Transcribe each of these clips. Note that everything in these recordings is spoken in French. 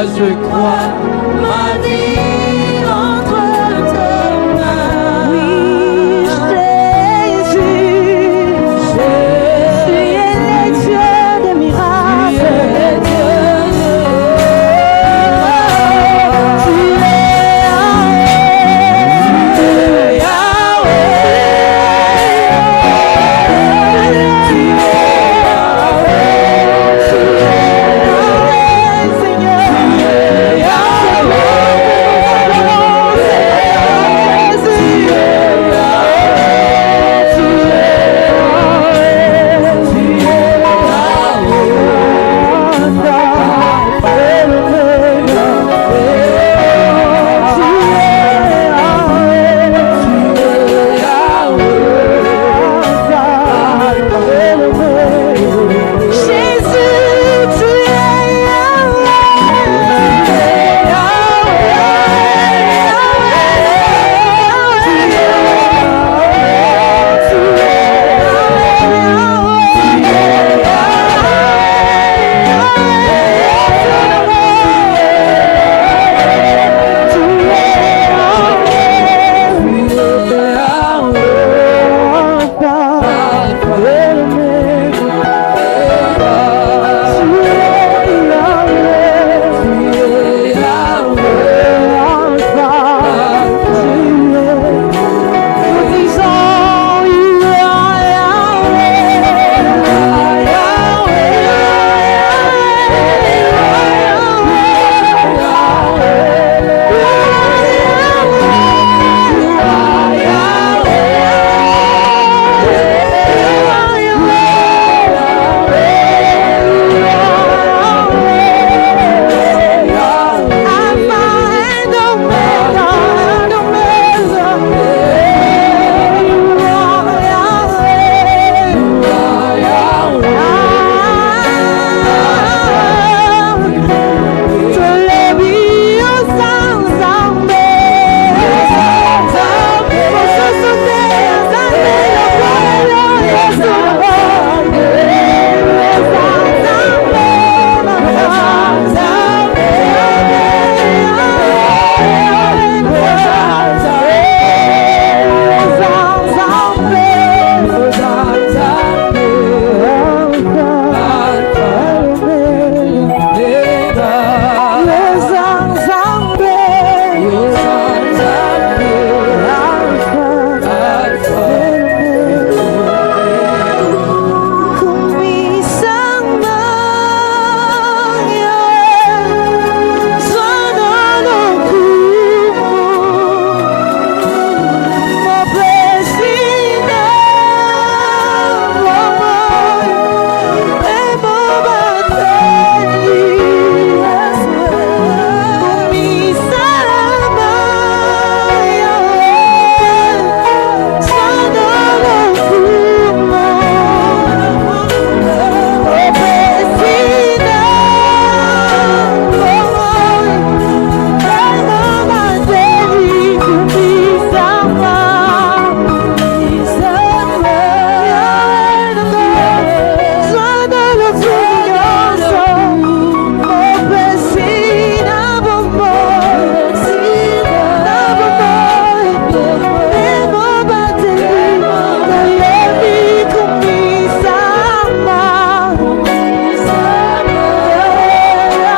moi je crois ma vie entre tes mains. Oui, Jésus, tu es le Dieu des miracles. Tu es le Dieu des miracles. Tu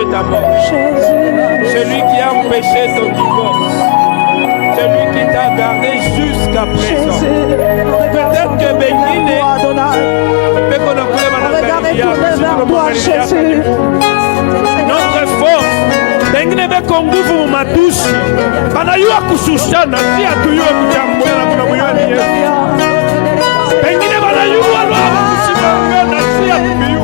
es ta mort, celui qui a empêché ton divorce, celui qui t'a gardé jusqu'à présent. Peut-être que Bénine peut qu'on a notre force Bengine beko nguvu mu matushi. Banayua kusushana si atuyue kutambua na kuna muyua ni Yesu. Bengine banayua no kusimanga na si atuyue.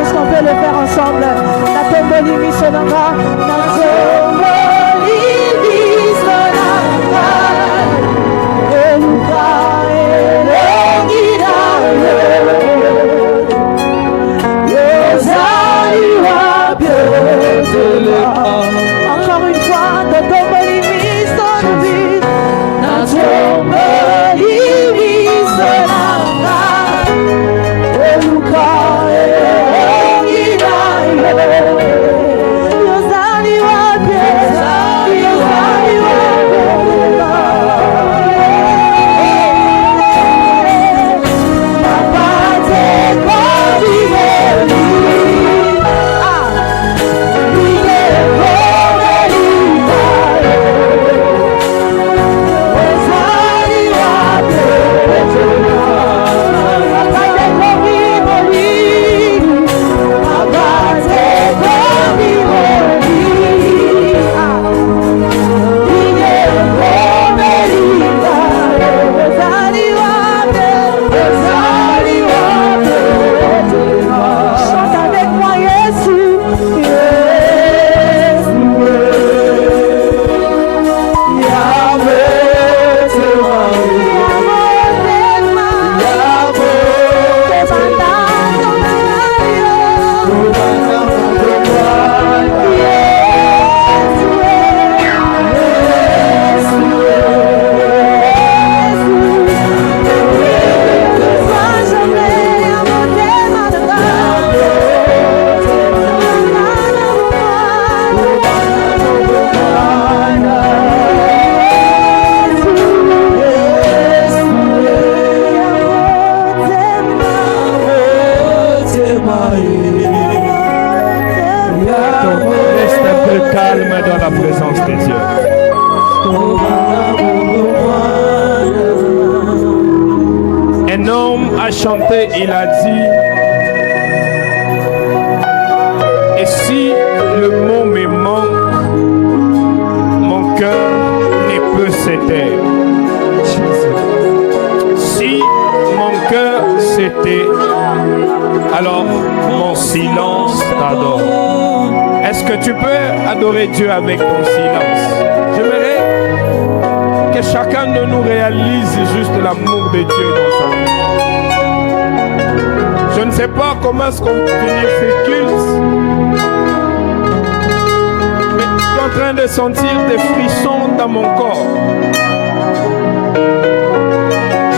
Est-ce qu'on peut le faire ensemble? La tomboli misonanga, la tomboli misonanga, eluka elongira yozali wapyo telema. Encore une fois, la tomboli misonanga, la tomboli misonanga. Chanté, il a dit, et si le mot me manque, mon cœur ne peut s'éteindre. Si mon cœur s'éteint, alors mon silence t'adore. Est-ce que tu peux adorer Dieu avec ton silence? J'aimerais que chacun de nous réalise juste l'amour de Dieu dans sa vie. Je ne sais pas comment est-ce qu'on peut finir ces cultes, mais je suis en train de sentir des frissons dans mon corps.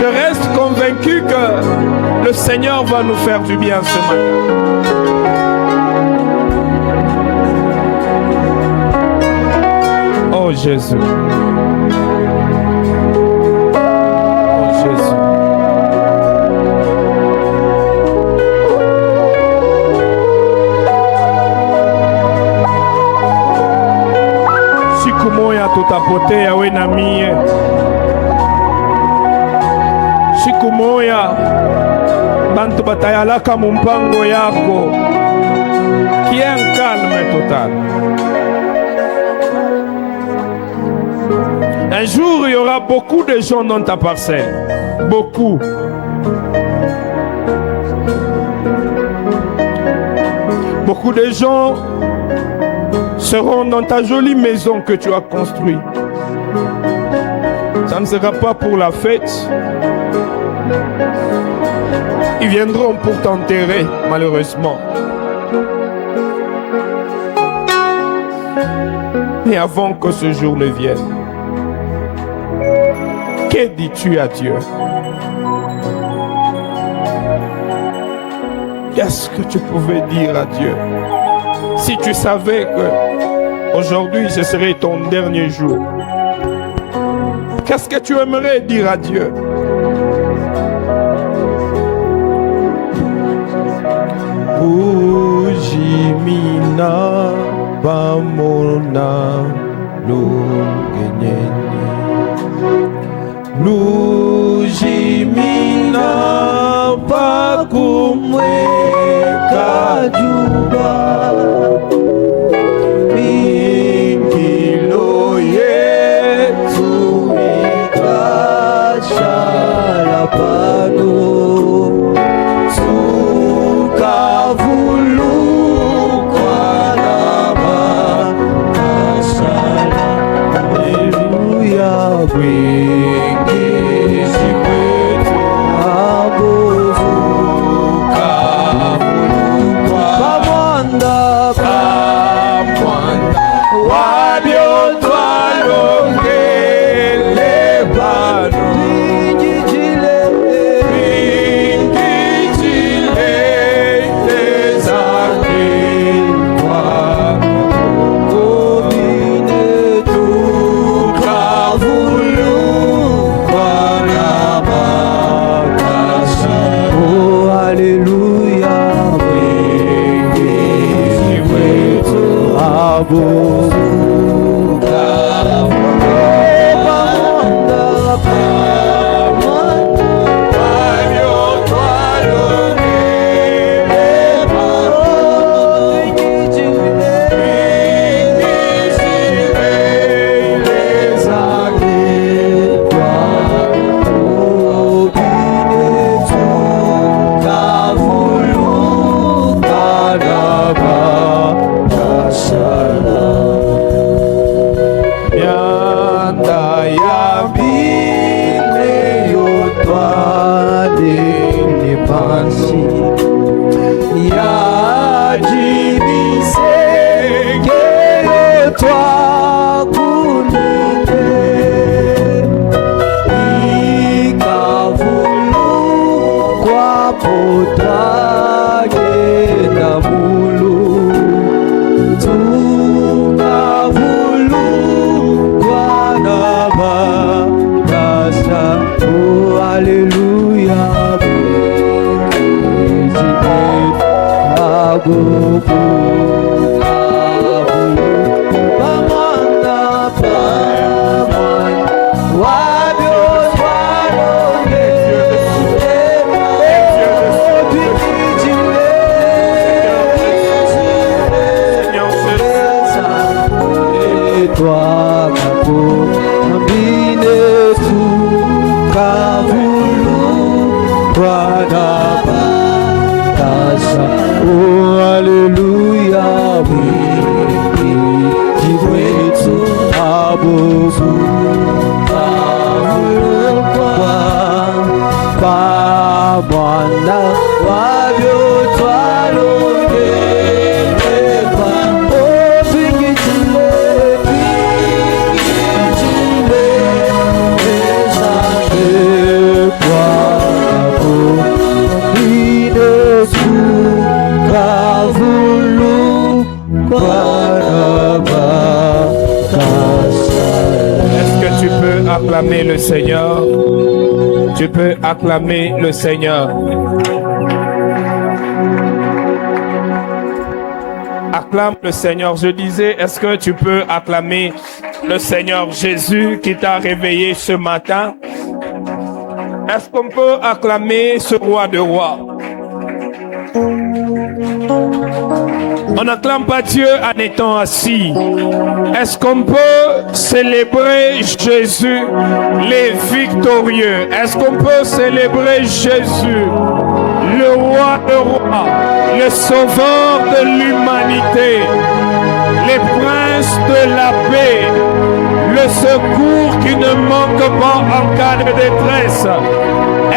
Je reste convaincu que le Seigneur va nous faire du bien ce matin. Oh Jésus. Oh Jésus. Tutapote yawe na mie siku moya bantu batayalaka mumpango yako qui est un calme total. Un jour il y aura beaucoup de gens dans ta parcelle, beaucoup. Beaucoup de gens seront dans ta jolie maison que tu as construite. Ça ne sera pas pour la fête. Ils viendront pour t'enterrer, malheureusement. Mais avant que ce jour ne vienne, que dis-tu à Dieu? Qu'est-ce que tu pouvais dire à Dieu si tu savais que aujourd'hui, ce serait ton dernier jour. Qu'est-ce que tu aimerais dire à Dieu? Ujimina bamona lungenyeni Lujimina bakumweka juba Mingilo yetu ikashala pano Acclamer le Seigneur. Tu peux acclamer le Seigneur. Acclame le Seigneur. Je disais, est-ce que tu peux acclamer le Seigneur Jésus qui t'a réveillé ce matin? Est-ce qu'on peut acclamer ce roi de rois? On n'acclame pas Dieu en étant assis. Est-ce qu'on peut célébrer Jésus, les victorieux? Est-ce qu'on peut célébrer Jésus, le roi de rois, le sauveur de l'humanité, les princes de la paix, le secours qui ne manque pas en cas de détresse?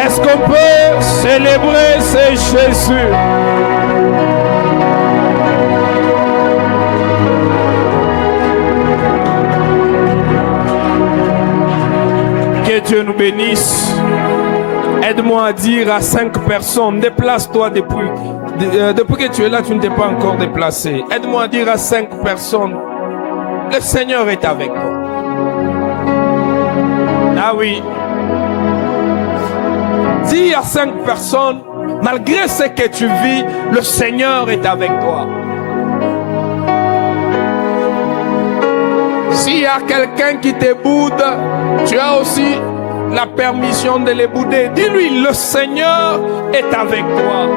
Est-ce qu'on peut célébrer ce Jésus? Que Dieu nous bénisse. Aide-moi à dire à 5 personnes, déplace-toi depuis que tu es là, tu ne t'es pas encore déplacé. Aide-moi à dire à 5 personnes, le Seigneur est avec toi. Ah oui. Dis à 5 personnes, malgré ce que tu vis, le Seigneur est avec toi. S'il y a quelqu'un qui te boude, tu as aussi la permission de les bouder. Dis-lui, le Seigneur est avec toi.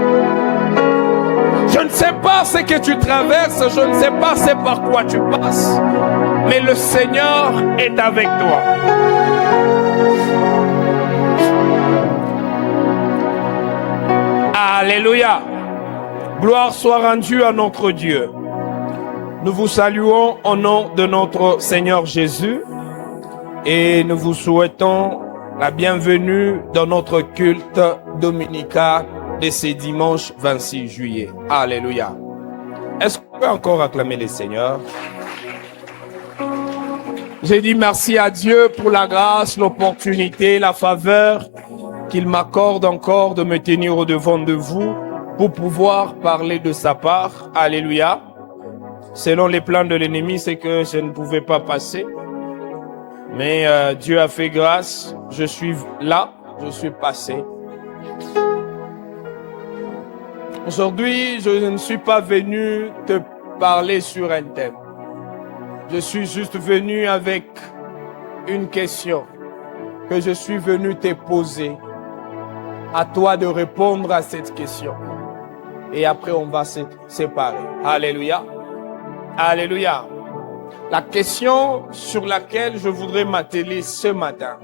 Je ne sais pas ce que tu traverses, je ne sais pas c'est par quoi tu passes, mais le Seigneur est avec toi. Alléluia. Gloire soit rendue à notre Dieu. Nous vous saluons au nom de notre Seigneur Jésus et nous vous souhaitons la bienvenue dans notre culte dominical de ce dimanche 26 juillet. Alléluia. Est-ce qu'on peut encore acclamer le Seigneur? J'ai dit merci à Dieu pour la grâce, l'opportunité, la faveur qu'il m'accorde encore de me tenir au-devant de vous pour pouvoir parler de sa part. Alléluia. Selon les plans de l'ennemi, c'est que je ne pouvais pas passer. Mais Dieu a fait grâce. Je suis là, je suis passé. Aujourd'hui, je ne suis pas venu te parler sur un thème. Je suis juste venu avec une question que je suis venu te poser. À toi de répondre à cette question. Et après, on va se séparer. Alléluia. Alléluia. La question sur laquelle je voudrais m'atteler ce matin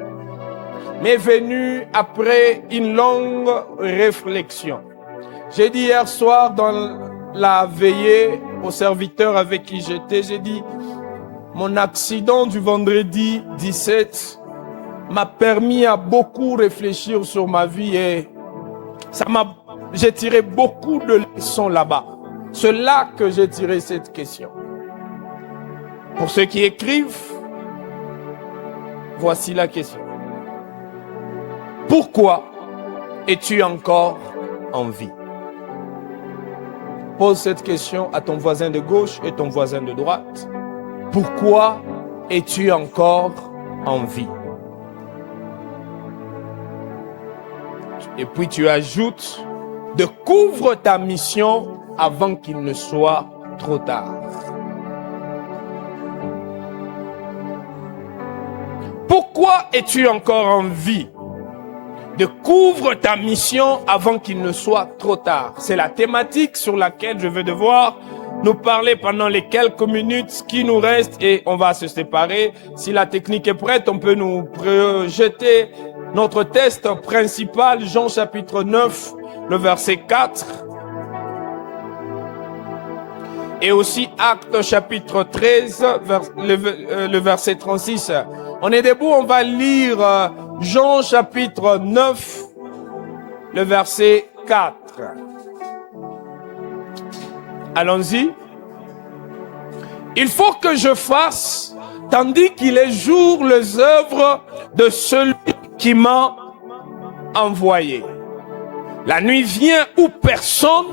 m'est venue après une longue réflexion. J'ai dit hier soir dans la veillée aux serviteurs avec qui j'étais, j'ai dit, mon accident du vendredi 17 m'a permis à beaucoup réfléchir sur ma vie et j'ai tiré beaucoup de leçons là-bas. C'est là que j'ai tiré cette question. Pour ceux qui écrivent, voici la question. Pourquoi es-tu encore en vie? Pose cette question à ton voisin de gauche et ton voisin de droite. Pourquoi es-tu encore en vie? Et puis tu ajoutes, découvre ta mission avant qu'il ne soit trop tard. Pourquoi es-tu encore en vie? Découvre ta mission avant qu'il ne soit trop tard. C'est la thématique sur laquelle je vais devoir nous parler pendant les quelques minutes qui nous restent et on va se séparer. Si la technique est prête, on peut nous projeter notre texte principal, Jean chapitre 9, le verset 4. Et aussi Actes chapitre 13, le verset 36. On est debout, on va lire Jean chapitre 9, le verset 4. Allons-y. Il faut que je fasse, tandis qu'il est jour, les œuvres de celui qui m'a envoyé. La nuit vient où personne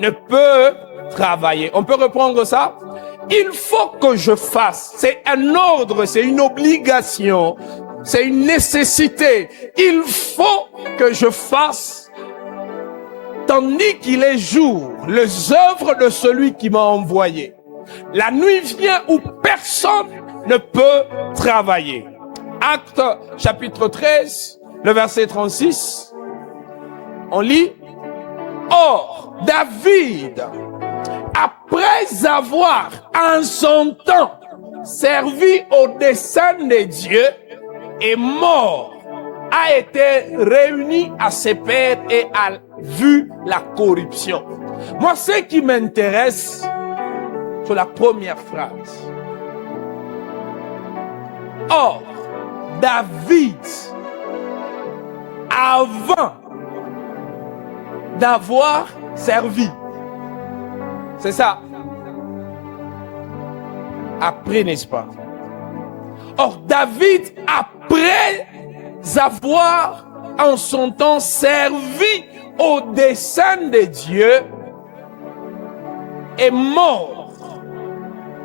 ne peut travailler. On peut reprendre ça? Il faut que je fasse. C'est un ordre, c'est une obligation, c'est une nécessité. Il faut que je fasse, tandis qu'il est jour, les œuvres de celui qui m'a envoyé. La nuit vient où personne ne peut travailler. Actes chapitre 13, le verset 36, on lit, « Or, David, après avoir en son temps servi au dessein de Dieu, est mort, a été réuni à ses pairs et a vu la corruption. » Moi, ce qui m'intéresse, c'est la première phrase. Or, David, avant d'avoir servi, c'est ça. Après, n'est-ce pas? Or, David, après avoir en son temps servi au dessein de Dieu, est mort,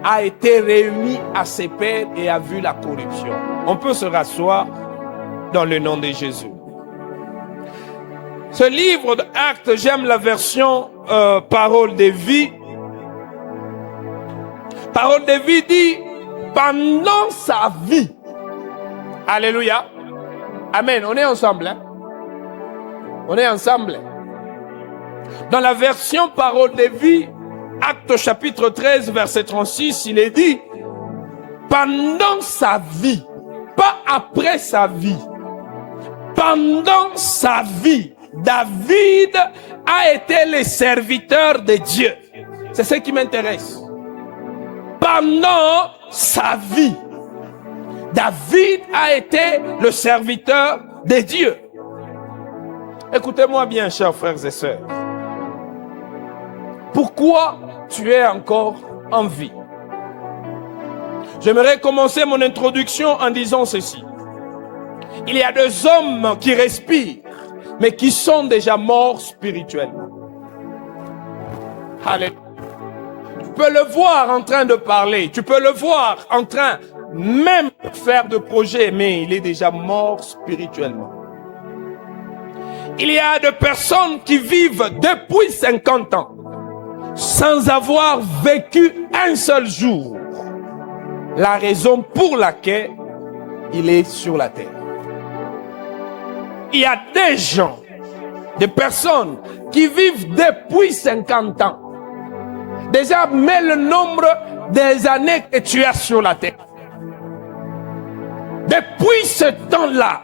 a été remis à ses pairs et a vu la corruption. On peut se rasseoir dans le nom de Jésus. Ce livre d'Actes, j'aime la version Parole de vie. Parole de vie dit pendant sa vie. Alléluia. Amen. On est ensemble. Hein? On est ensemble. Dans la version Parole de vie, Actes chapitre 13, verset 36, il est dit pendant sa vie, pas après sa vie. Pendant sa vie, David a été le serviteur de Dieu. C'est ce qui m'intéresse. Pendant sa vie, David a été le serviteur de Dieu. Écoutez-moi bien, chers frères et sœurs. Pourquoi tu es encore en vie? J'aimerais commencer mon introduction en disant ceci. Il y a des hommes qui respirent, mais qui sont déjà morts spirituellement. Alléluia. Tu peux le voir en train de parler, tu peux le voir en train même de faire de projets, mais il est déjà mort spirituellement. Il y a des personnes qui vivent depuis 50 ans sans avoir vécu un seul jour. La raison pour laquelle il est sur la terre. Il y a des gens, des personnes qui vivent depuis 50 ans. Déjà, mets le nombre des années que tu as sur la terre. Depuis ce temps-là,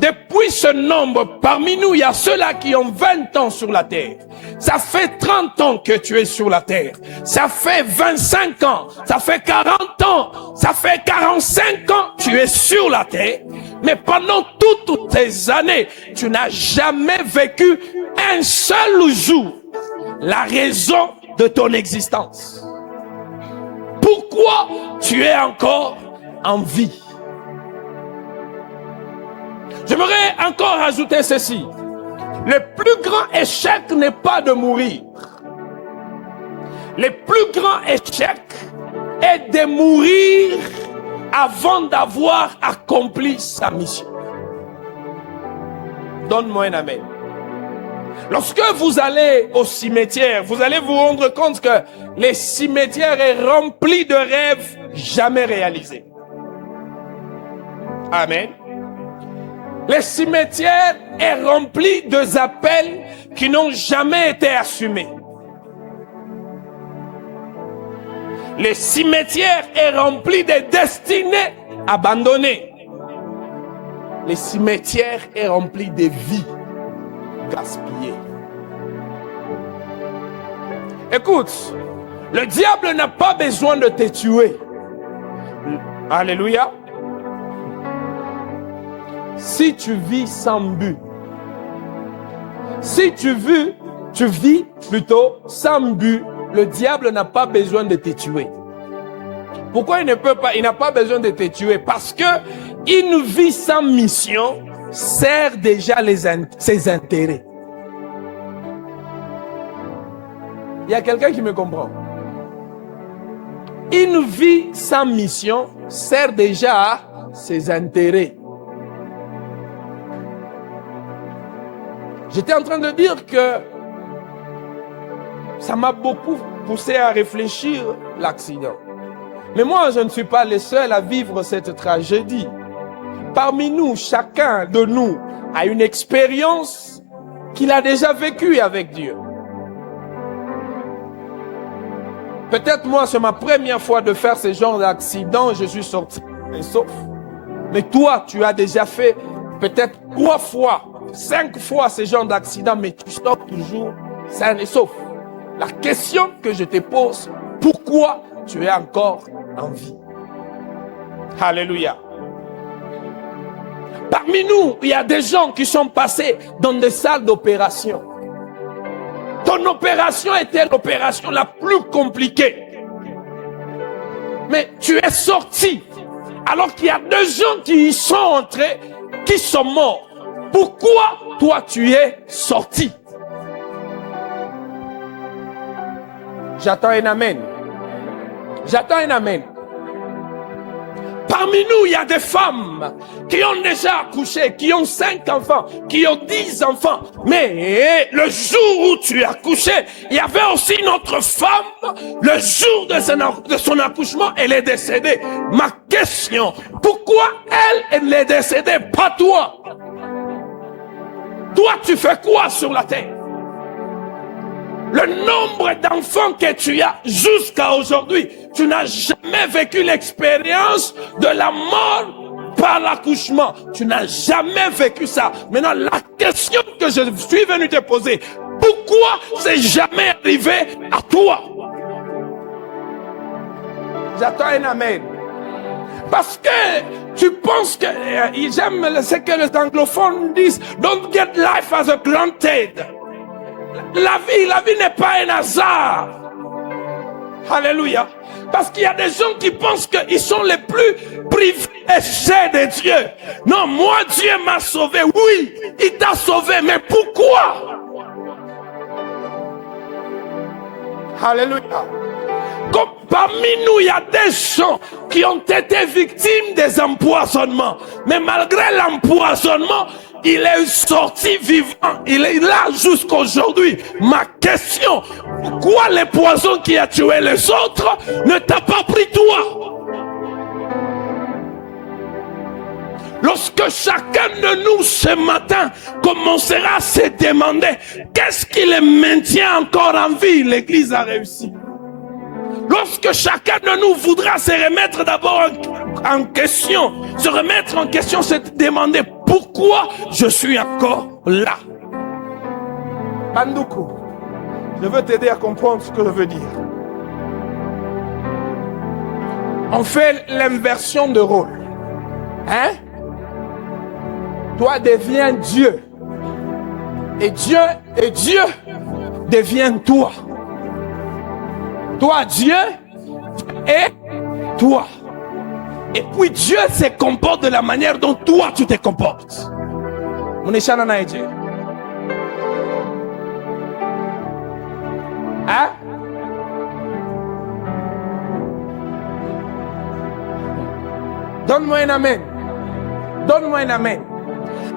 depuis ce nombre, parmi nous, il y a ceux-là qui ont 20 ans sur la terre. Ça fait 30 ans que tu es sur la terre. Ça fait 25 ans. Ça fait 40 ans. Ça fait 45 ans que tu es sur la terre. Mais pendant toutes tes années, tu n'as jamais vécu un seul jour. La raison de ton existence. Pourquoi tu es encore en vie? J'aimerais encore ajouter ceci. Le plus grand échec n'est pas de mourir. Le plus grand échec est de mourir avant d'avoir accompli sa mission. Donne-moi un amen. Lorsque vous allez au cimetière, vous allez vous rendre compte que le cimetière est rempli de rêves jamais réalisés. Amen. Le cimetière est rempli de appels qui n'ont jamais été assumés. Le cimetière est rempli de destinées abandonnées. Le cimetière est rempli de vies gaspillées. Écoute, le diable n'a pas besoin de te tuer. Alléluia. Si tu vis sans but, si tu vis plutôt sans but, le diable n'a pas besoin de te tuer. Pourquoi il n'a pas besoin de te tuer? Parce que une vie sans mission sert déjà ses intérêts. Il y a quelqu'un qui me comprend? Une vie sans mission sert déjà ses intérêts. J'étais en train de dire que ça m'a beaucoup poussé à réfléchir l'accident. Mais moi, je ne suis pas le seul à vivre cette tragédie. Parmi nous, chacun de nous a une expérience qu'il a déjà vécue avec Dieu. Peut-être moi, c'est ma première fois de faire ce genre d'accident, je suis sorti sauf. Mais toi, tu as déjà fait peut-être 3 fois, 5 fois ce genre d'accident, mais tu sors toujours sain et sauf. La question que je te pose, pourquoi tu es encore en vie? Alléluia. Parmi nous, il y a des gens qui sont passés dans des salles d'opération. Ton opération était l'opération la plus compliquée. Mais tu es sorti, alors qu'il y a des gens qui y sont entrés, qui sont morts. Pourquoi toi tu es sorti? J'attends un amen. J'attends un amen. Parmi nous, il y a des femmes qui ont déjà accouché, qui ont 5 enfants, qui ont 10 enfants. Mais le jour où tu as accouché, il y avait aussi une autre femme. Le jour de son accouchement, elle est décédée. Ma question, pourquoi elle est décédée, pas toi? Toi, tu fais quoi sur la terre? Le nombre d'enfants que tu as jusqu'à aujourd'hui, tu n'as jamais vécu l'expérience de la mort par l'accouchement. Tu n'as jamais vécu ça. Maintenant, la question que je suis venu te poser, pourquoi c'est jamais arrivé à toi? J'attends un amen. Parce que tu penses que, j'aime ce que les anglophones disent, don't get life as a granted. La vie n'est pas un hasard. Alléluia. Parce qu'il y a des gens qui pensent qu'ils sont les plus privilégiés de Dieu. Non, moi Dieu m'a sauvé. Oui, il t'a sauvé, mais pourquoi? Alléluia. Comme parmi nous, il y a des gens qui ont été victimes des empoisonnements. Mais malgré l'empoisonnement, il est sorti vivant. Il est là jusqu'aujourd'hui. Ma question, pourquoi le poison qui a tué les autres ne t'a pas pris toi? Lorsque chacun de nous ce matin commencera à se demander qu'est-ce qui le maintient encore en vie, l'Église a réussi. Lorsque chacun de nous voudra se remettre d'abord en question, se remettre en question, se demander pourquoi je suis encore là. Bandoukou, je veux t'aider à comprendre ce que je veux dire. On fait l'inversion de rôle. Hein? Toi deviens Dieu. Et Dieu devient toi. Toi, Dieu, et toi. Et puis Dieu se comporte de la manière dont toi tu te comportes. Mon échana na Dieu. Hein? Donne-moi un amen. Donne-moi un amen.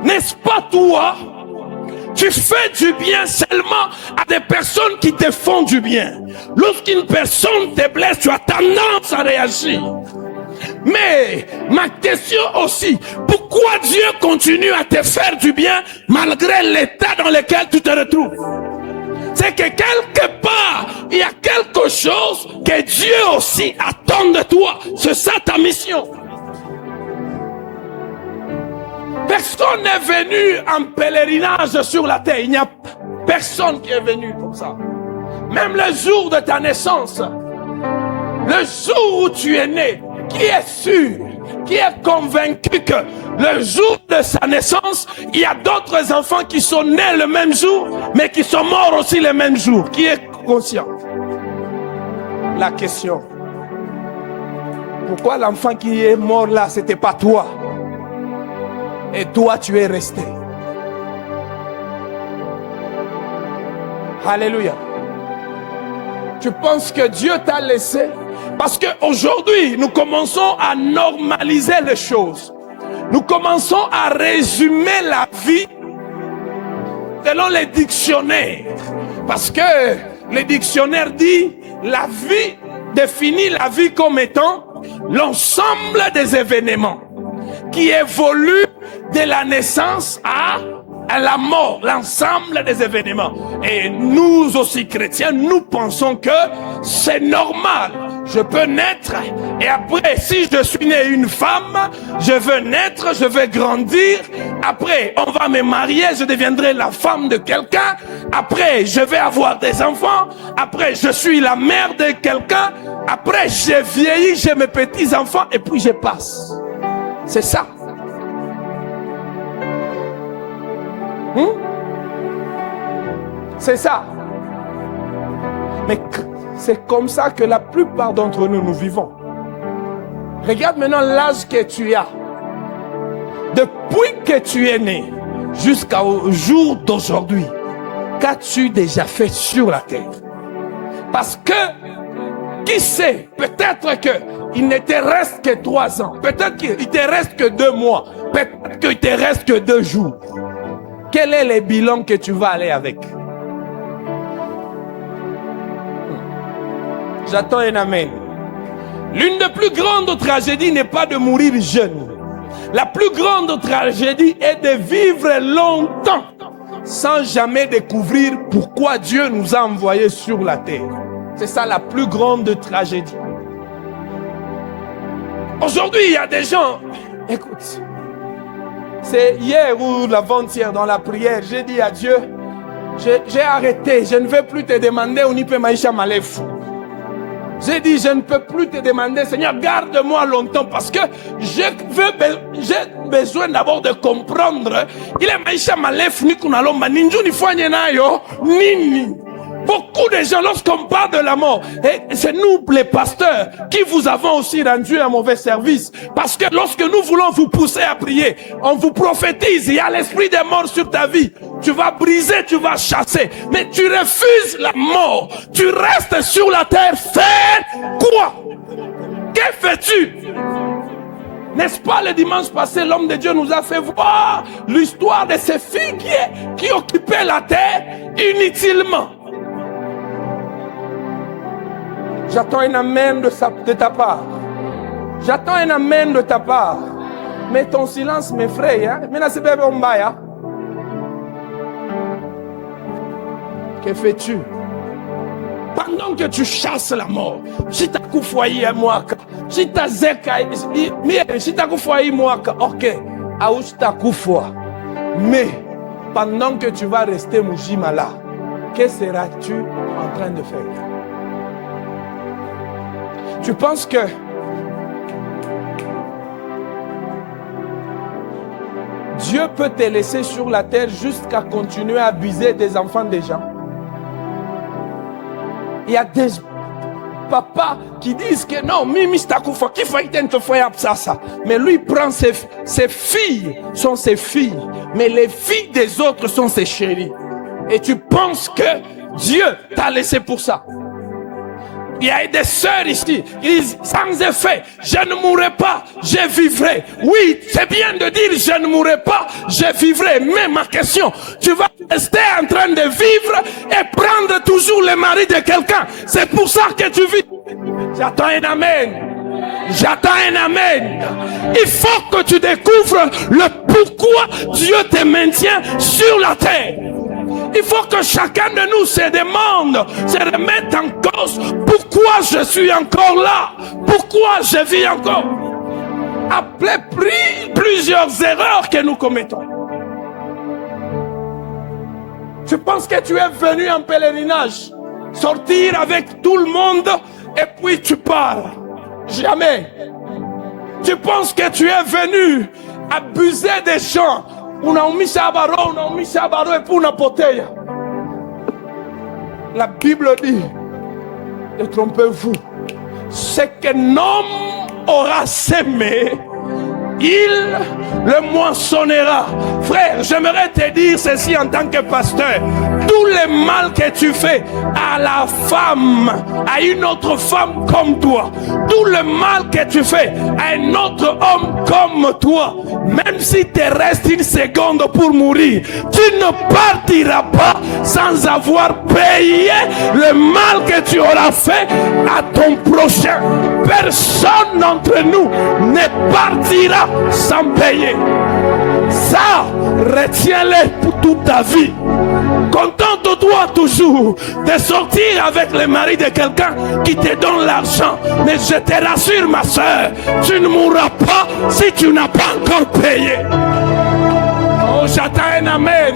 N'est-ce pas toi? Tu fais du bien seulement à des personnes qui te font du bien. Lorsqu'une personne te blesse, tu as tendance à réagir. Mais ma question aussi, pourquoi Dieu continue à te faire du bien malgré l'état dans lequel tu te retrouves? C'est que quelque part, il y a quelque chose que Dieu aussi attend de toi. C'est ça ta mission. Personne n'est venu en pèlerinage sur la terre. Il n'y a personne qui est venu comme ça. Même le jour de ta naissance, le jour où tu es né, qui est sûr, qui est convaincu que le jour de sa naissance, il y a d'autres enfants qui sont nés le même jour, mais qui sont morts aussi le même jour. Qui est conscient? La question, pourquoi l'enfant qui est mort là, c'était pas toi? Et toi, tu es resté. Alléluia. Tu penses que Dieu t'a laissé? Parce qu'aujourd'hui, nous commençons à normaliser les choses. Nous commençons à résumer la vie selon les dictionnaires. Parce que le dictionnaire dit, la vie définit la vie comme étant l'ensemble des événements qui évoluent de la naissance à la mort, l'ensemble des événements. Et nous aussi chrétiens, nous pensons que c'est normal. Je peux naître et après, si je suis né une femme, je veux naître, je vais grandir. Après, on va me marier, je deviendrai la femme de quelqu'un. Après, je vais avoir des enfants. Après, je suis la mère de quelqu'un. Après, j'ai vieilli, j'ai mes petits-enfants et puis je passe. C'est ça. C'est ça. Mais c'est comme ça que la plupart d'entre nous, nous vivons. Regarde maintenant l'âge que tu as. Depuis que tu es né jusqu'au jour d'aujourd'hui, qu'as-tu déjà fait sur la terre? Parce que Qui sait, peut-être qu'il ne te reste que 3 ans. Peut-être qu'il ne te reste que 2 mois. Peut-être qu'il ne te reste que 2 jours. Quel est le bilan que tu vas aller avec? J'attends un amen. L'une des plus grandes tragédies n'est pas de mourir jeune. La plus grande tragédie est de vivre longtemps sans jamais découvrir pourquoi Dieu nous a envoyés sur la terre. C'est ça la plus grande tragédie. Aujourd'hui, il y a des gens, écoute, c'est hier ou l'avant-hier dans la prière, j'ai dit à Dieu, j'ai arrêté, je ne vais plus te demander où Nipe Maïcha Malef. J'ai dit, je ne peux plus te demander, Seigneur, garde-moi longtemps parce que j'ai besoin d'abord de comprendre. Il est Maïcha Malef, ni Kunalomba, Ninju, ni Fouagnenayo, Nini. Beaucoup de gens, lorsqu'on parle de la mort, et c'est nous les pasteurs qui vous avons aussi rendu un mauvais service. Parce que lorsque nous voulons vous pousser à prier, on vous prophétise, il y a l'esprit des morts sur ta vie. Tu vas briser, tu vas chasser. Mais tu refuses la mort. Tu restes sur la terre. Faire quoi? Que fais-tu? N'est-ce pas le dimanche passé, l'homme de Dieu nous a fait voir l'histoire de ces filles qui occupaient la terre inutilement. J'attends un amen de ta part. J'attends un amen de ta part. Mais ton silence m'effraie. Hein? Que fais-tu? Pendant que tu chasses la mort, si tu as foyer à moi, si tu as zeka, si tu as foyer moi, ok, aousta kufwa. Mais pendant que tu vas rester Mujimala, que seras-tu en train de faire? Tu penses que Dieu peut te laisser sur la terre jusqu'à continuer à abuser des enfants des gens? Il y a des papas qui disent que non, mais lui prend ses filles, sont ses filles, mais les filles des autres sont ses chéries. Et tu penses que Dieu t'a laissé pour ça? Il y a des sœurs ici qui disent sans effet, je ne mourrai pas, je vivrai. Oui, c'est bien de dire je ne mourrai pas, je vivrai. Mais ma question, tu vas rester en train de vivre et prendre toujours le mari de quelqu'un. C'est pour ça que tu vis. J'attends un amen. J'attends un amen. Il faut que tu découvres le pourquoi Dieu te maintient sur la terre. Il faut que chacun de nous se demande, se remette en cause, pourquoi je suis encore là? Pourquoi je vis encore? Après plusieurs erreurs que nous commettons. Tu penses que tu es venu en pèlerinage, sortir avec tout le monde et puis tu pars? Jamais. Tu penses que tu es venu abuser des gens? La Bible dit, ne trompez-vous, ce qu'un homme aura sémé, il le moissonnera. Frère, j'aimerais te dire ceci en tant que pasteur. Tout le mal que tu fais à la femme, à une autre femme comme toi, tout le mal que tu fais à un autre homme comme toi, même si te reste une seconde pour mourir, tu ne partiras pas sans avoir payé le mal que tu auras fait à ton prochain. Personne d'entre nous ne partira sans payer. Ça, retiens-le pour toute ta vie. Contente-toi toujours de sortir avec le mari de quelqu'un qui te donne l'argent. Mais je te rassure, ma soeur, tu ne mourras pas si tu n'as pas encore payé. Oh, j'attends un amen.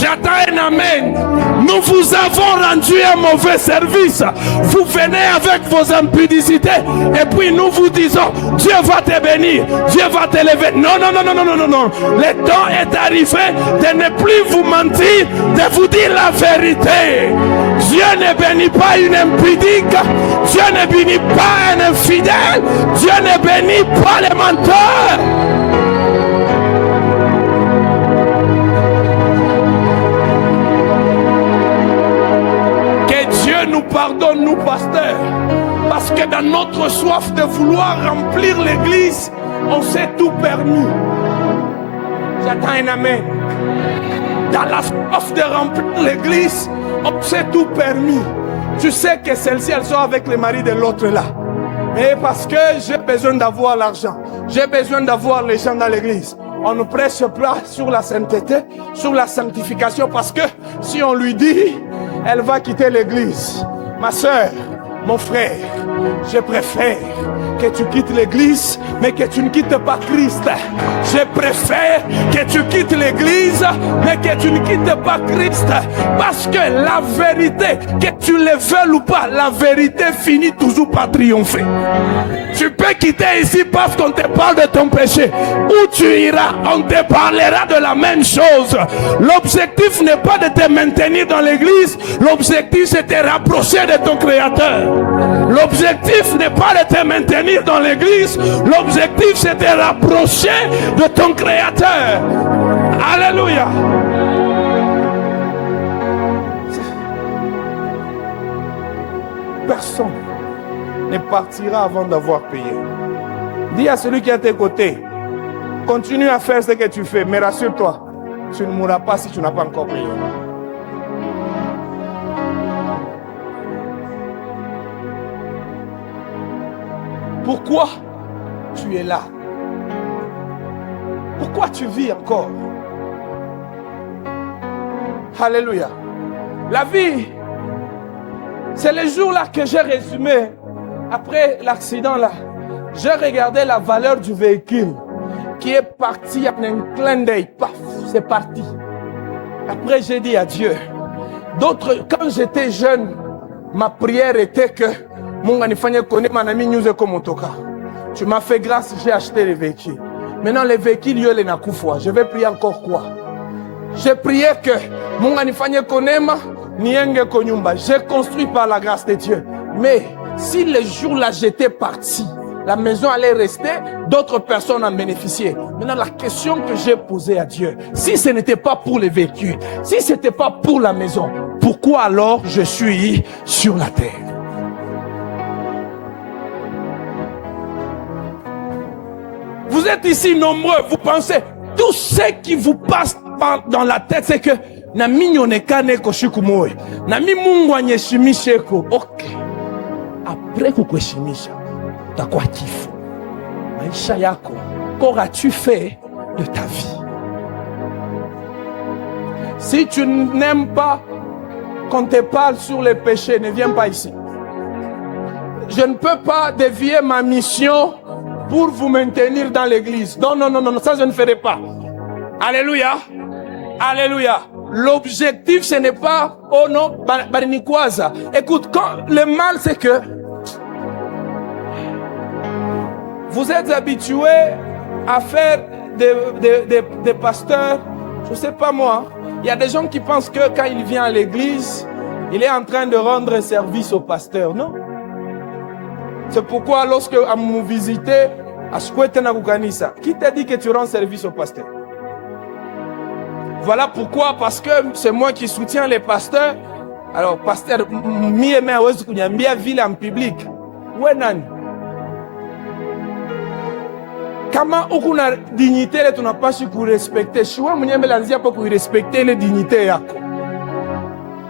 J'attends un amen. Nous vous avons rendu un mauvais service. Vous venez avec vos impudicités et puis nous vous disons, Dieu va te bénir, Dieu va te lever. Non, non, non, non, non, non, non. Le temps est arrivé de ne plus vous mentir, de vous dire la vérité. Dieu ne bénit pas une impudique, Dieu ne bénit pas un infidèle, Dieu ne bénit pas les menteurs. Pardonne-nous, pasteurs. Parce que dans notre soif de vouloir remplir l'église, on s'est tout permis. J'attends un amen. Dans la soif de remplir l'église, on s'est tout permis. Tu sais que celle-ci, elle sort avec le mari de l'autre là. Mais parce que j'ai besoin d'avoir l'argent, j'ai besoin d'avoir les gens dans l'église. On ne prêche pas sur la sainteté, sur la sanctification, parce que si on lui dit, elle va quitter l'église. Ma soeur, mon frère, je préfère que tu quittes l'église, mais que tu ne quittes pas Christ. Je préfère que tu quittes l'église, mais que tu ne quittes pas Christ. Parce que la vérité, que tu le veuilles ou pas, la vérité finit toujours par triompher. Tu peux quitter ici parce qu'on te parle de ton péché. Où tu iras, on te parlera de la même chose. L'objectif n'est pas de te maintenir dans l'église. L'objectif, c'est de te rapprocher de ton Créateur. L'objectif n'est pas de te maintenir dans l'église. L'objectif, c'est de te rapprocher de ton Créateur. Alléluia. Personne ne partira avant d'avoir payé. Dis à celui qui est à tes côtés, continue à faire ce que tu fais, mais rassure-toi, tu ne mourras pas si tu n'as pas encore payé. Pourquoi tu es là? Pourquoi tu vis encore? Alléluia. La vie, c'est le jour-là que j'ai résumé. Après l'accident là, j'ai regardé la valeur du véhicule qui est parti en un clin d'œil. Paf, c'est parti. Après, j'ai dit à Dieu. D'autres, quand j'étais jeune, ma prière était que tu m'as fait grâce, j'ai acheté les véhicules. Maintenant, les véhicules, je vais prier encore quoi? J'ai prié que j'ai construit par la grâce de Dieu. Mais si le jour-là j'étais parti, la maison allait rester, d'autres personnes en bénéficiaient. Maintenant, la question que j'ai posée à Dieu, si ce n'était pas pour les véhicules, si ce n'était pas pour la maison, pourquoi alors je suis sur la terre? Vous êtes ici nombreux, vous pensez, tout ce qui vous passe dans la tête, c'est que na minyonekane koshikumoe, na mimungwanye shimisheko. Ok. Après kukweshimisha, takwa kifo. Maisha yako, qu'auras-tu fait de ta vie? Si tu n'aimes pas qu'on te parle sur les péchés, ne viens pas ici. Je ne peux pas dévier ma mission pour vous maintenir dans l'église. Non, non, non, non, ça je ne ferai pas. Alléluia. Alléluia. L'objectif, ce n'est pas, oh non, barinikoisa. Écoute, quand le mal, c'est que vous êtes habitués à faire des pasteurs, je ne sais pas moi. Il y a des gens qui pensent que quand il vient à l'église, il est en train de rendre service au pasteur. Non. C'est pourquoi lorsque vous visitez, qui t'a dit que tu rends service au pasteur? Voilà pourquoi, parce que c'est moi qui soutiens les pasteurs. Alors, pasteur, ville en public. Comment on a dignité, tu n'as pas su respecter. Je suis respecter les dignités.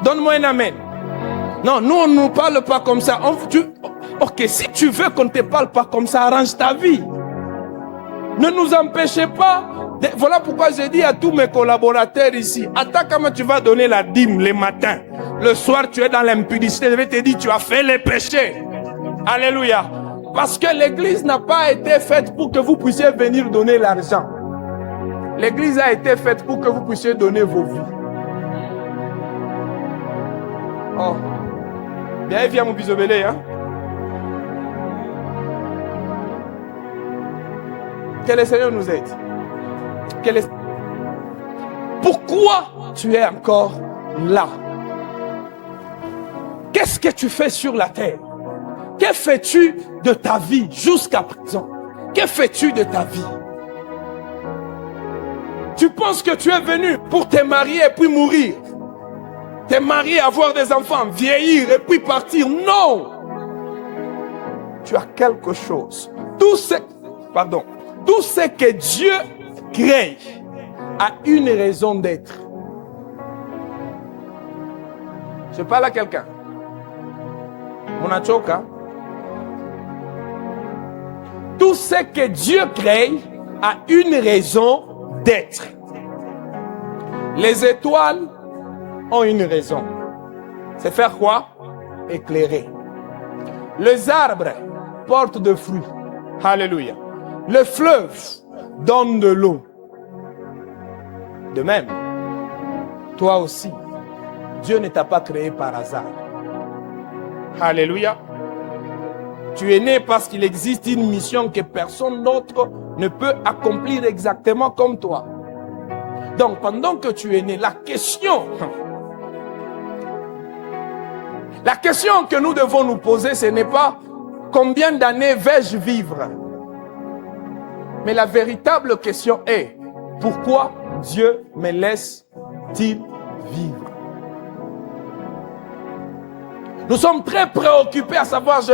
Donne-moi un amen. Non, nous on ne nous parle pas comme ça. Ok, si tu veux qu'on ne te parle pas comme ça, arrange ta vie. Ne nous empêchez pas. Voilà pourquoi j'ai dit à tous mes collaborateurs ici, attends comment tu vas donner la dîme le matin. Le soir, tu es dans l'impudicité. Je vais te dire, tu as fait les péchés. Alléluia. Parce que l'église n'a pas été faite pour que vous puissiez venir donner l'argent. L'église a été faite pour que vous puissiez donner vos vies. Oh. Bien, viens mon bisobélé, hein. Que le Seigneur nous aide. Pourquoi tu es encore là? Qu'est-ce que tu fais sur la terre? Que fais-tu de ta vie jusqu'à présent? Que fais-tu de ta vie? Tu penses que tu es venu pour te marier et puis mourir? Te marier, avoir des enfants, vieillir et puis partir? Non! tu as quelque chose. Tout ce que Dieu crée a une raison d'être. Je parle à quelqu'un. Monachoka. Tout ce que Dieu crée a une raison d'être. Les étoiles ont une raison. C'est faire quoi? Éclairer. Les arbres portent de fruits. Alléluia. Le fleuve donne de l'eau. De même, toi aussi, Dieu ne t'a pas créé par hasard. Alléluia. Tu es né parce qu'il existe une mission que personne d'autre ne peut accomplir exactement comme toi. Donc, pendant que tu es né, la question que nous devons nous poser, ce n'est pas combien d'années vais-je vivre? Mais la véritable question est, pourquoi Dieu me laisse-t-il vivre? Nous sommes très préoccupés à savoir, je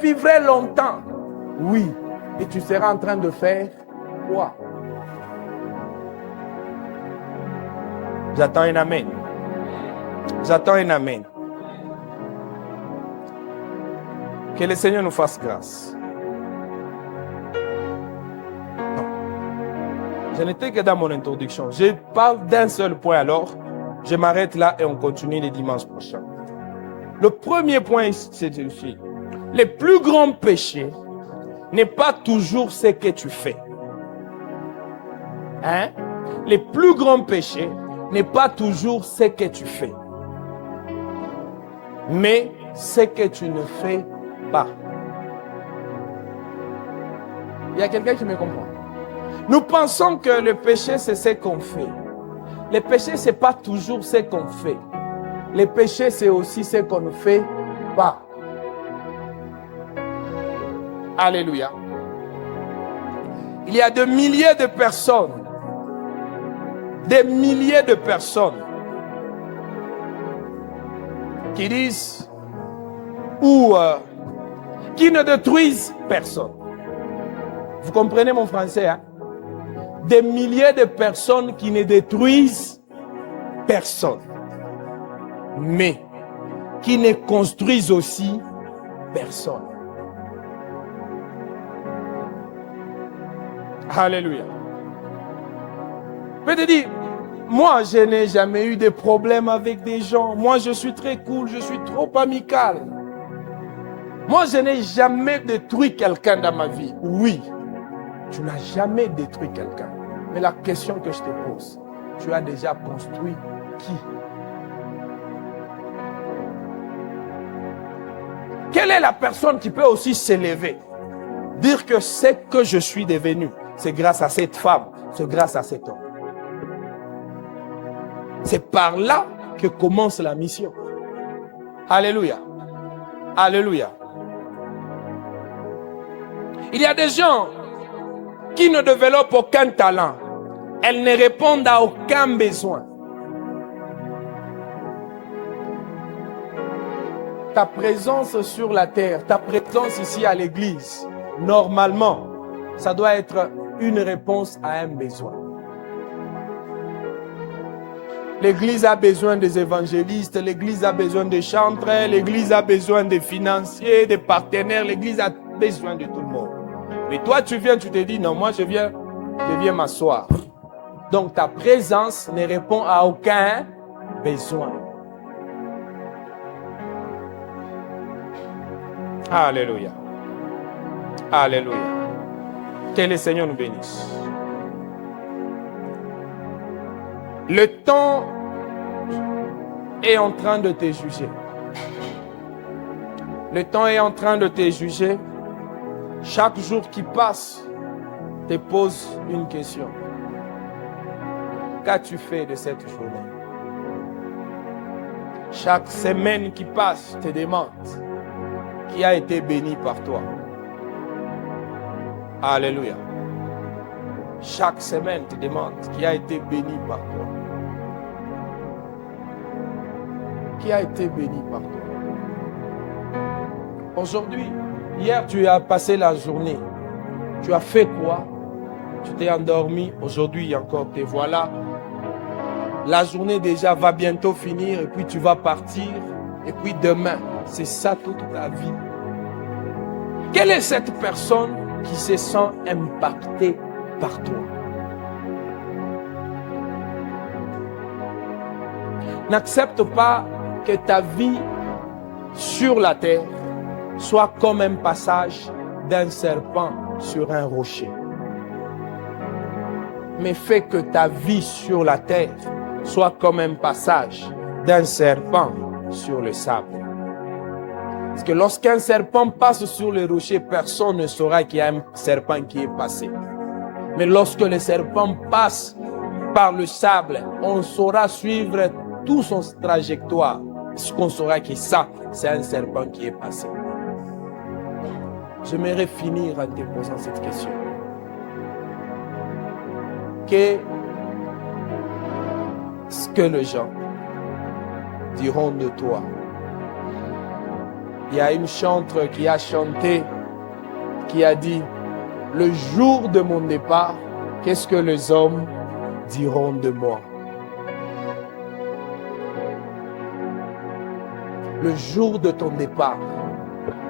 vivrai longtemps. Oui, et tu seras en train de faire quoi? J'attends un amen. J'attends un amen. Que le Seigneur nous fasse grâce. Non. Je n'étais que dans mon introduction. Je parle d'un seul point alors. Je m'arrête là et on continue les dimanches prochains. Le premier point, c'est ceci. Le plus grand péché n'est pas toujours ce que tu fais. Hein? Le plus grand péché n'est pas toujours ce que tu fais. Mais ce que tu ne fais pas. Il y a quelqu'un qui me comprend. Nous pensons que le péché, c'est ce qu'on fait. Le péché, ce n'est pas toujours ce qu'on fait. Le péché, c'est aussi ce qu'on ne fait pas. Alléluia. Il y a des milliers de personnes, qui disent ou qui ne détruisent personne. Vous comprenez mon français, hein? Des milliers de personnes qui ne détruisent personne, mais qui ne construisent aussi personne. Alléluia. Je te dis, moi je n'ai jamais eu de problème avec des gens. Moi je suis très cool, je suis trop amical. Moi je n'ai jamais détruit quelqu'un dans ma vie. Oui, tu n'as jamais détruit quelqu'un. Mais la question que je te pose, tu as déjà construit qui? Quelle est la personne qui peut aussi s'élever, dire que ce que je suis devenu, c'est grâce à cette femme, c'est grâce à cet homme? C'est par là que commence la mission. Alléluia. Alléluia. Il y a des gens qui ne développent aucun talent. Elles ne répondent à aucun besoin. Ta présence sur la terre, ta présence ici à l'église, normalement, ça doit être une réponse à un besoin. L'église a besoin des évangélistes, l'église a besoin des chantres, l'église a besoin des financiers, des partenaires, l'église a besoin de tout le monde. Mais toi, tu viens, tu te dis, non, moi je viens m'asseoir. Donc ta présence ne répond à aucun besoin. Alléluia. Alléluia. Que le Seigneur nous bénisse. Le temps est en train de te juger. Le temps est en train de te juger. Chaque jour qui passe te pose une question. Qu'as-tu fait de cette journée? Chaque semaine qui passe te demande qui a été béni par toi. Alléluia. Chaque semaine te demande qui a été béni par toi. Qui a été béni par toi. Aujourd'hui, Hier, tu as passé la journée. Tu as fait quoi? Tu t'es endormi. Aujourd'hui, encore te voilà. La journée déjà va bientôt finir et puis tu vas partir. Et puis demain, c'est ça toute ta vie. Quelle est cette personne qui se sent impactée par toi? N'accepte pas que ta vie sur la terre soit comme un passage d'un serpent sur un rocher. Mais fais que ta vie sur la terre soit comme un passage d'un serpent sur le sable. Parce que lorsqu'un serpent passe sur le rocher, personne ne saura qu'il y a un serpent qui est passé. Mais lorsque le serpent passe par le sable, on saura suivre toute son trajectoire. Ce qu'on saura que ça, c'est un serpent qui est passé. J'aimerais finir en te posant cette question. Qu'est-ce que les gens diront de toi? Il y a une chanteuse qui a chanté, qui a dit, le jour de mon départ, qu'est-ce que les hommes diront de moi? Le jour de ton départ,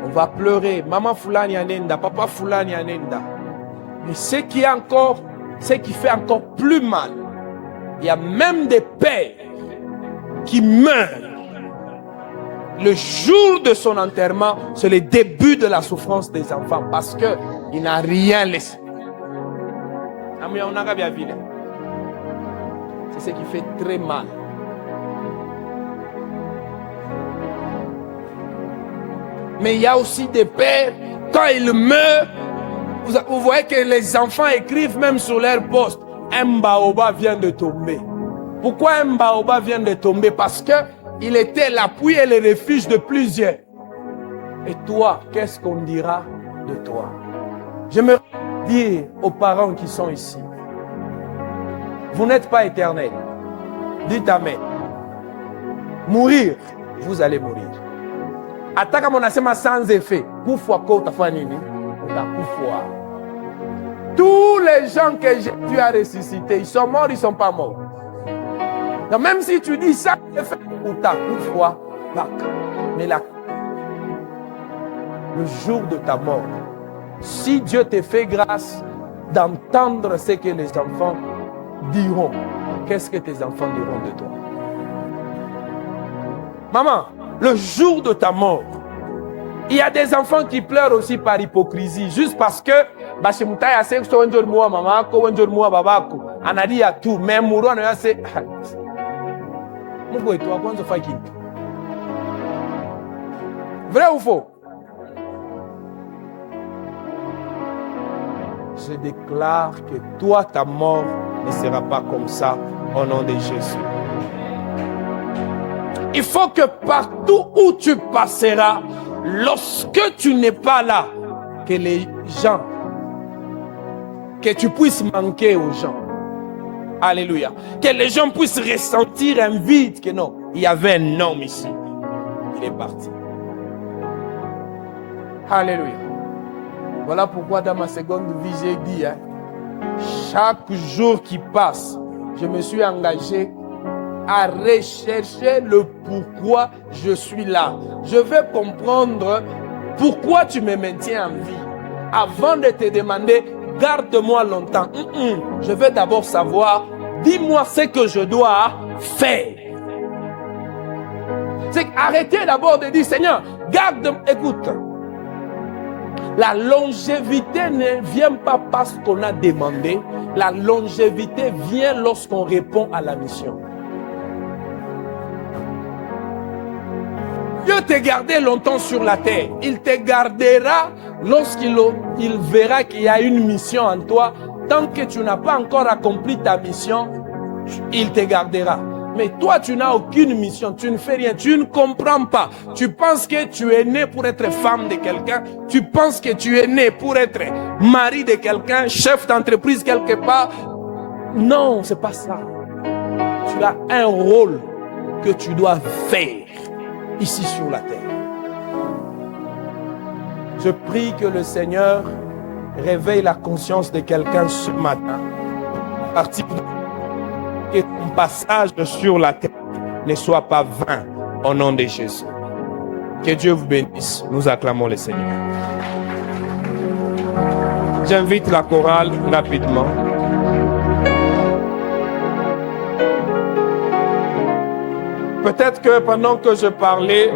on va pleurer. Maman Fulani Anenda, papa Fulani Anenda. Mais ce qui fait encore plus mal, il y a même des pères qui meurent. Le jour de son enterrement, c'est le début de la souffrance des enfants parce qu'il n'a rien laissé. C'est ce qui fait très mal. Mais il y a aussi des pères, quand ils meurent, vous voyez que les enfants écrivent même sur leur poste, un baobab vient de tomber. Pourquoi un baobab vient de tomber? Parce qu'il était l'appui et le refuge de plusieurs. Et toi, qu'est-ce qu'on dira de toi? J'aimerais dire aux parents qui sont ici, vous n'êtes pas éternels. Dites Amen. Mourir, vous allez mourir. Ataka monasema sans effet. Kufwa ko utafanya nini? Utakufwa. Tous les gens que Jésus a ressuscités, ils sont morts, ils ne sont pas morts. Donc même si tu dis ça, utakufwa. Mais le jour de ta mort, si Dieu te fait grâce d'entendre ce que les enfants diront, qu'est-ce que tes enfants diront de toi? Maman, le jour de ta mort, il y a des enfants qui pleurent aussi par hypocrisie, juste parce que vrai ou faux? Je déclare que toi, ta mort ne sera pas comme ça au nom de Jésus. Il faut que partout où tu passeras, lorsque tu n'es pas là, que les gens, que tu puisses manquer aux gens. Alléluia. Que les gens puissent ressentir un vide, que non, il y avait un homme ici. Il est parti. Alléluia. Voilà pourquoi dans ma seconde vie, j'ai dit, chaque jour qui passe, je me suis engagé à rechercher le pourquoi je suis là. Je veux comprendre pourquoi tu me maintiens en vie. Avant de te demander, garde-moi longtemps. Je veux d'abord savoir, dis-moi ce que je dois faire. C'est arrêtez d'abord de dire, Seigneur, garde-moi. Écoute, la longévité ne vient pas parce qu'on a demandé. La longévité vient lorsqu'on répond à la mission. Dieu t'a gardé longtemps sur la terre. Il te gardera lorsqu'il verra qu'il y a une mission en toi. Tant que tu n'as pas encore accompli ta mission, il te gardera. Mais toi, tu n'as aucune mission, tu ne fais rien, tu ne comprends pas. Tu penses que tu es né pour être femme de quelqu'un, tu penses que tu es né pour être mari de quelqu'un, chef d'entreprise quelque part. Non, ce n'est pas ça. Tu as un rôle que tu dois faire ici sur la terre. Je prie que le Seigneur réveille la conscience de quelqu'un ce matin. Parti que ton passage sur la terre ne soit pas vain au nom de Jésus. Que Dieu vous bénisse. Nous acclamons le Seigneur. J'invite la chorale rapidement. Peut-être que pendant que je parlais,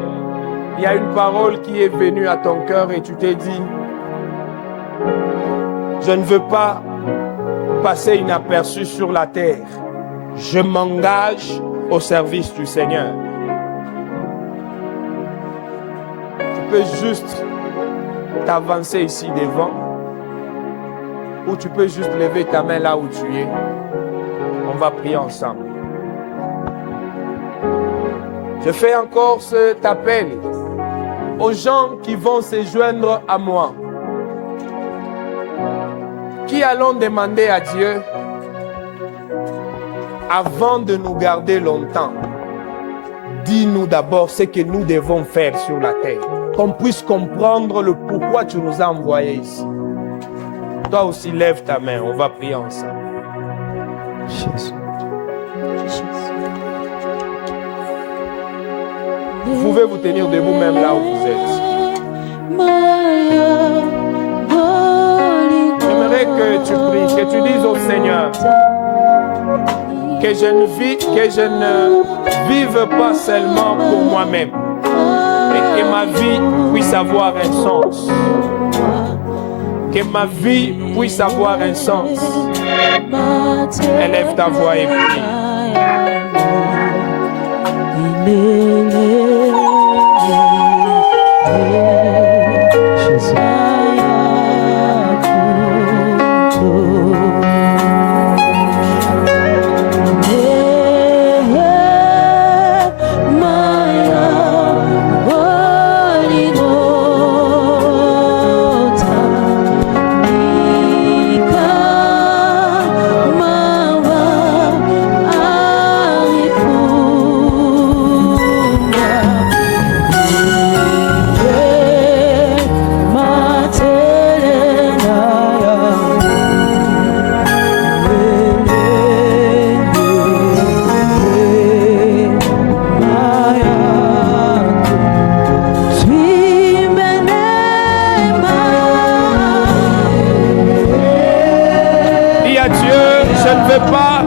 il y a une parole qui est venue à ton cœur et tu t'es dit, je ne veux pas passer inaperçu sur la terre. Je m'engage au service du Seigneur. Tu peux juste t'avancer ici devant ou tu peux juste lever ta main là où tu es. On va prier ensemble. Je fais encore cet appel aux gens qui vont se joindre à moi, qui allons demander à Dieu, avant de nous garder longtemps, dis-nous d'abord ce que nous devons faire sur la terre, qu'on puisse comprendre le pourquoi tu nous as envoyés ici. Toi aussi, lève ta main, on va prier ensemble. Jésus. Vous pouvez vous tenir debout même là où vous êtes. J'aimerais que tu pries, que tu dises au Seigneur que je ne vive pas seulement pour moi-même, mais que ma vie puisse avoir un sens. Que ma vie puisse avoir un sens. Élève ta voix et prie.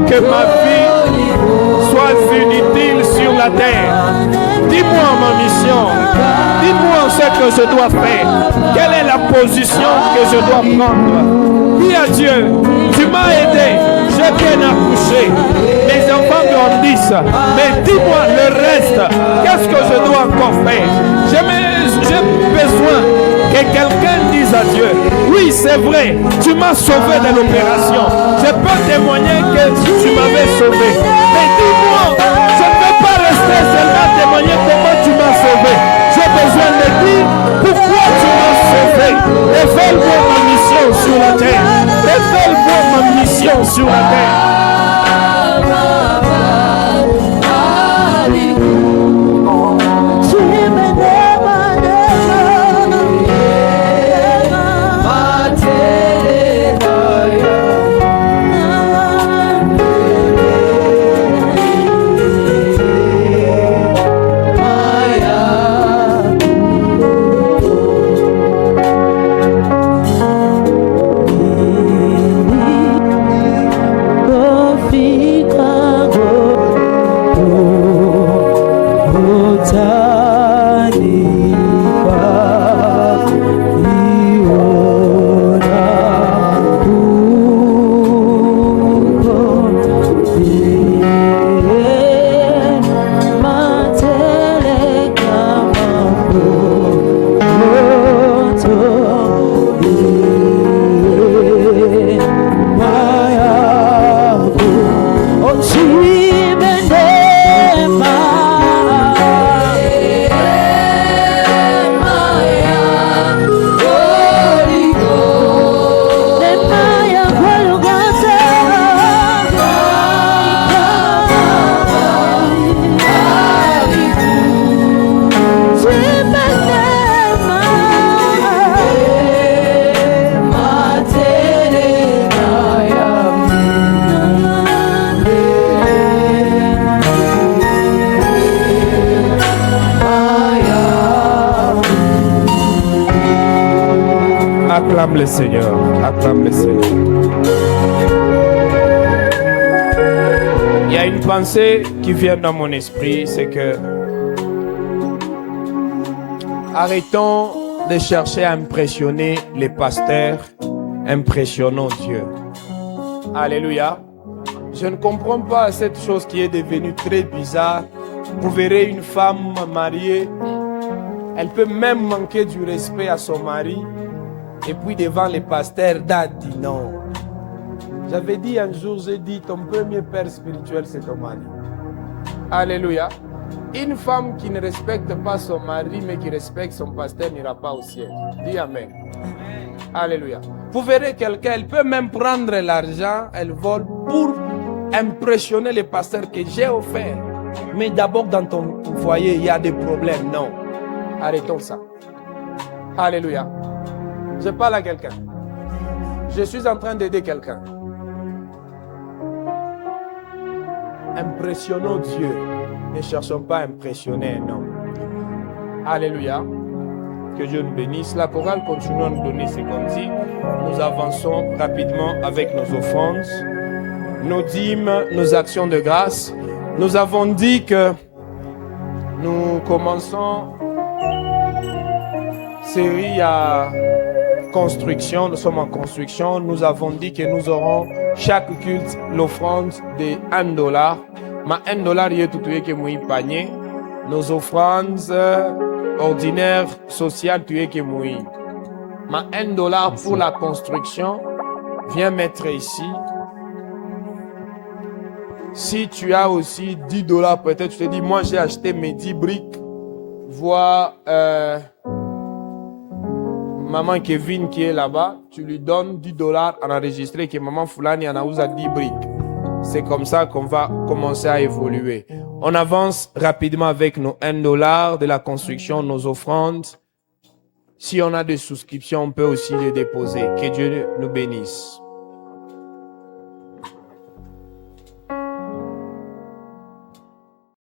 Que ma vie soit inutile sur la terre. Dis-moi ma mission. Dis-moi ce que je dois faire. Quelle est la position que je dois prendre? Dis à Dieu, tu m'as aidé. J'ai bien accouché. Mes enfants grandissent. Mais dis-moi le reste. Qu'est-ce que je dois encore faire? J'ai besoin que quelqu'un dise à Dieu, oui c'est vrai, tu m'as sauvé de l'opération. Je peux témoigner que tu m'avais sauvé. Mais dis-moi, je ne peux pas rester seulement témoigner comment tu m'as sauvé. J'ai besoin de dire pourquoi tu m'as sauvé. Révèle-moi ma mission sur la terre. Révèle-moi ma mission sur la terre. Oh Acclame le Seigneur. Acclame le Seigneur. Il y a une pensée qui vient dans mon esprit, c'est que arrêtons de chercher à impressionner les pasteurs, impressionnons Dieu. Alléluia. Je ne comprends pas cette chose qui est devenue très bizarre. Vous verrez une femme mariée, elle peut même manquer du respect à son mari, et puis devant les pasteurs, dit non. J'avais dit un jour, j'ai dit, ton premier père spirituel, c'est ton mari. Alléluia. Une femme qui ne respecte pas son mari, mais qui respecte son pasteur, n'ira pas au ciel. Dis Amen. Alléluia. Vous verrez quelqu'un, elle peut même prendre l'argent, elle vole pour impressionner les pasteurs que j'ai offert. Mais d'abord, dans ton foyer, il y a des problèmes. Non. Arrêtons ça. Alléluia. Je parle à quelqu'un. Je suis en train d'aider quelqu'un. Impressionnons Dieu. Ne cherchons pas à impressionner un homme. Alléluia. Que Dieu nous bénisse. La chorale continue à nous donner ce qu'on dit. Nous avançons rapidement avec nos offrandes, nos dîmes, nos actions de grâce. Nous avons dit que nous commençons série à construction. Nous sommes en construction. Nous avons dit que nous aurons chaque culte l'offrande de $1. Mais $1 il y a tout que moi panier. Nos offrandes ordinaires sociales tu es que moi. Mais $1 pour la construction. Viens mettre ici. Si tu as aussi $10, peut-être tu te dis, moi j'ai acheté mes 10 briques. Vois maman Kevin qui est là-bas, tu lui donnes $10 en enregistré que maman Foulani en a usé 10 briques. C'est comme ça qu'on va commencer à évoluer. On avance rapidement avec nos $1 de la construction, nos offrandes. Si on a des souscriptions, on peut aussi les déposer. Que Dieu nous bénisse.